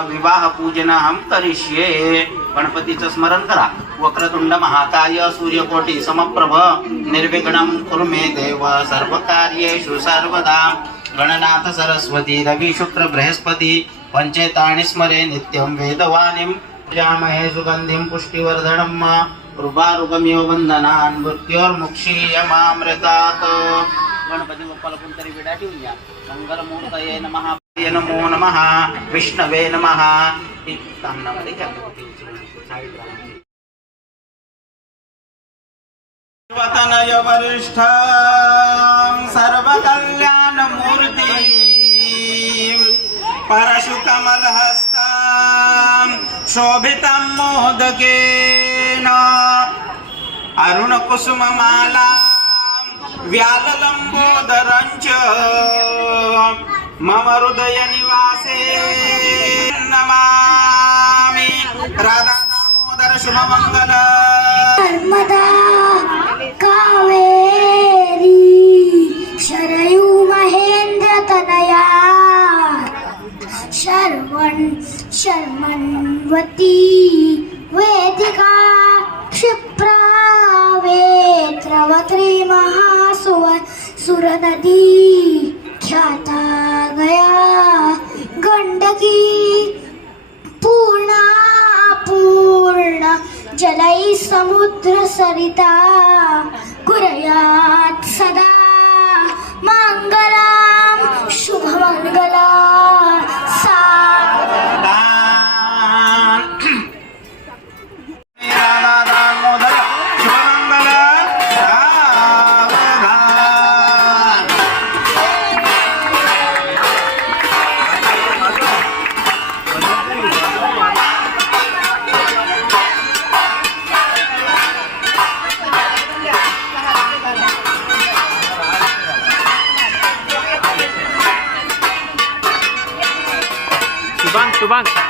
विवाह पूजन हम करिष्ये. गणपतीचं स्मरण करा. वक्रतुंड महाकाय सूर्यकोटी समप्रभ निर्विघ्नं कुरु मे देव सर्वकार्येषु सर्वदा. गणनाथ सरस्वती रवि शुक्र बृहस्पति पंचेतानि स्मरे नित्यं वेदवाणीं पूजामहे सुगंधिं पुष्टिवर्धनम्. कृपारुगम्यो वंदनान् मृत्योर्मुक्षीयमामृतात्. गणपती बाप्पाला कोणतरी विडा ठेवून घ्या. मंगलमूर्तये नमः. नमो नमः. विष्णवे नमः. कामनामध्ये घ्या. सर्वतनय वरिष्ठ सर्वकल्याणमूर्ति परशुकमलहस्तं शोभितं मोदकेन अरुणकुसुममाला व्याललंबोदरञ्च मम हृदय निवासे नमामि. राधा दामोदर शुभमंगल. नर्मदा कावेरी शरयू महेंद्र तनया शर्मन्वती वेदिका क्षिप्रा वेत्रवत्री महासुरनदी ख्याता गया गंडकी पूर्णा जलै समुद्र सरिता कुर्यात् सदा मंगलम शुभमंगला. Subang